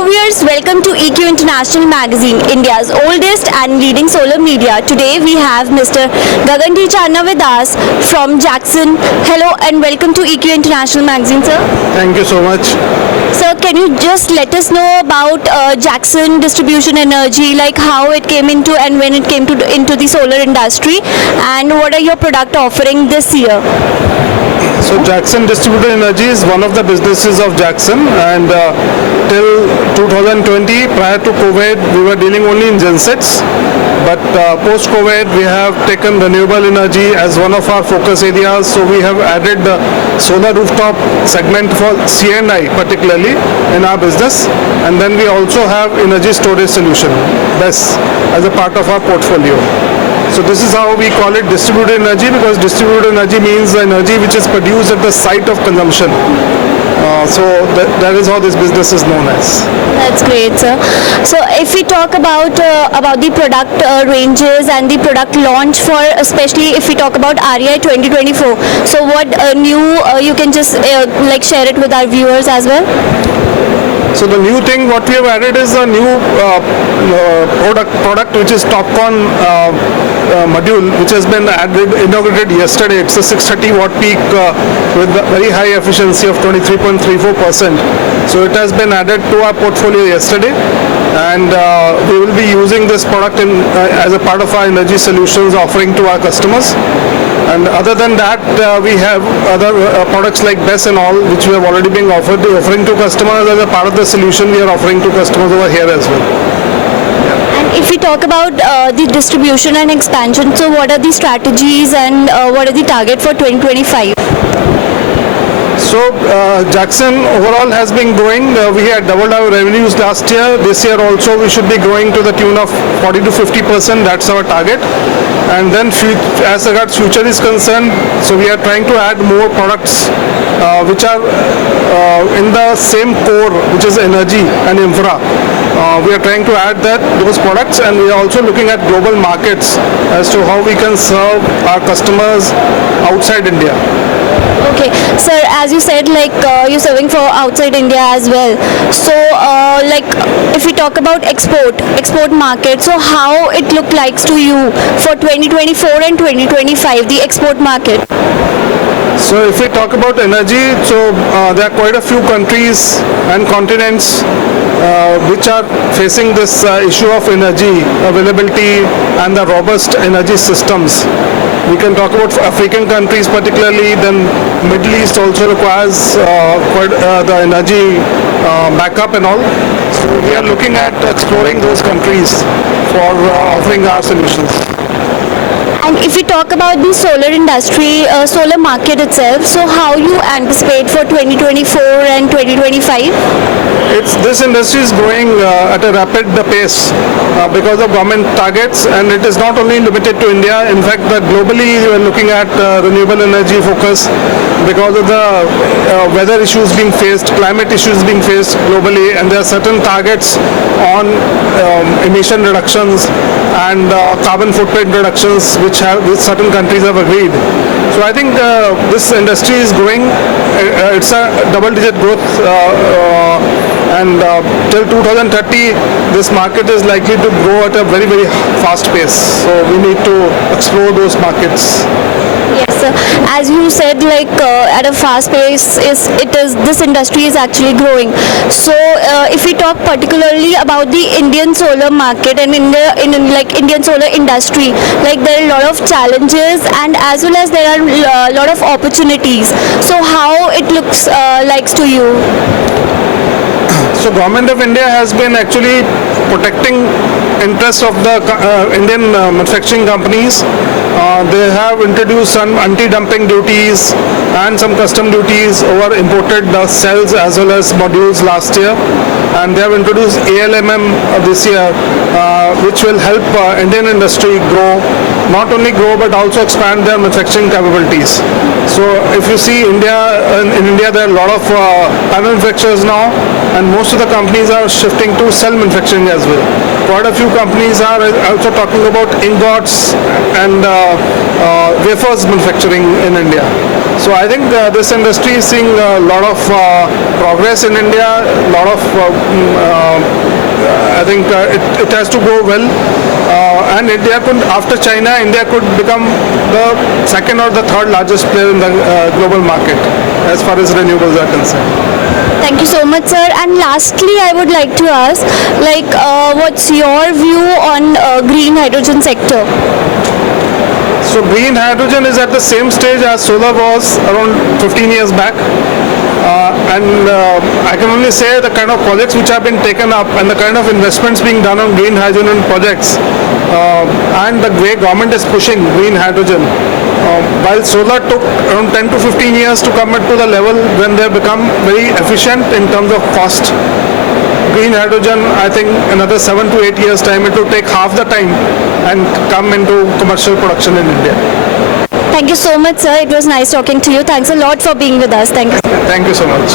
Hello viewers, welcome to EQ International Magazine, India's oldest and leading solar media. Today we have Mr. Gagan with us from Jackson. Hello and welcome to EQ International Magazine, sir. Thank you so much. Sir, can you just let us know about Jackson Distribution Energy, like how it came into and when it came into the solar industry, and what are your product offering this year? So Jackson Distributed Energy is one of the businesses of Jackson, and till 2020, prior to COVID, we were dealing only in gensets. But post-COVID, we have taken renewable energy as one of our focus areas. So we have added the solar rooftop segment for C&I particularly in our business. And then we also have energy storage solution, BESS, as a part of our portfolio. So this is how we call it distributed energy, because distributed energy means the energy which is produced at the site of consumption. So that is how this business is known as. That's great, sir. So if we talk about the product ranges and the product launch for, especially if we talk about REI 2024, so what new you can just like share it with our viewers as well? So the new thing what we have added is a new product which is TopCon module, which has been inaugurated yesterday. It's a 630 watt peak with a very high efficiency of 23.34%. So it has been added to our portfolio yesterday, and we will be using this product as a part of our energy solutions offering to our customers. And other than that, we have other products like BESS and all, which we have already been offering to customers as a part of the solution we are offering to customers over here as well. And if we talk about the distribution and expansion, so what are the strategies and what are the target for 2025? So Jackson overall has been growing. We had doubled our revenues last year. This year also we should be growing to the tune of 40 to 50%. That's our target. And then as regards future is concerned, so we are trying to add more products which are in the same core, which is energy and infra. We are trying to add those products, and we are also looking at global markets as to how we can serve our customers outside India. Okay, sir, as you said, like you're serving for outside India as well. So, like if we talk about export market, so how it look like to you for 2024 and 2025, the export market? So if we talk about energy, so there are quite a few countries and continents which are facing this issue of energy availability and the robust energy systems. We can talk about African countries particularly, then Middle East also requires quite the energy backup and all. So we are looking at exploring those countries for offering our solutions. And if we talk about the solar industry, solar market itself, so how you anticipate for 2024 and 2025? This industry is growing at a rapid pace because of government targets, and it is not only limited to India. In fact, globally we are looking at renewable energy focus because of the weather issues being faced, climate issues being faced globally, and there are certain targets on emission reductions and carbon footprint reductions which certain countries have agreed. So I think this industry is growing. It's a double-digit growth. And till 2030, this market is likely to grow at a very, very fast pace. So we need to explore those markets. Yes, sir. As you said, like at a fast pace, this industry is actually growing. So if we talk particularly about the Indian solar market and in Indian solar industry, like there are a lot of challenges and as well as there are a lot of opportunities. So how it looks like to you? So Government of India has been actually protecting interests of the Indian manufacturing companies. They have introduced some anti-dumping duties and some custom duties over imported cells as well as modules last year, and they have introduced ALMM this year, which will help Indian industry grow, not only grow but also expand their manufacturing capabilities. So if you see in India there are a lot of panel manufacturers now, and most of the companies are shifting to cell manufacturing as well. Quite a few companies are also talking about ingots and wafers manufacturing in India. So I think this industry is seeing a lot of progress in India. A lot of I think it has to go well. And India could, after China, India could become the second or the third largest player in the global market as far as renewables are concerned. Thank you so much, sir. And lastly, I would like to ask, like, what's your view on green hydrogen sector? So green hydrogen is at the same stage as solar was around 15 years back. I can only say the kind of projects which have been taken up and the kind of investments being done on green hydrogen projects and the way government is pushing green hydrogen. While solar took around 10 to 15 years to come to the level when they become very efficient in terms of cost, green hydrogen, I think another 7 to 8 years time, it will take half the time and come into commercial production in India. Thank you so much, sir. It was nice talking to you. Thanks a lot for being with us. Thank you. Thank you so much.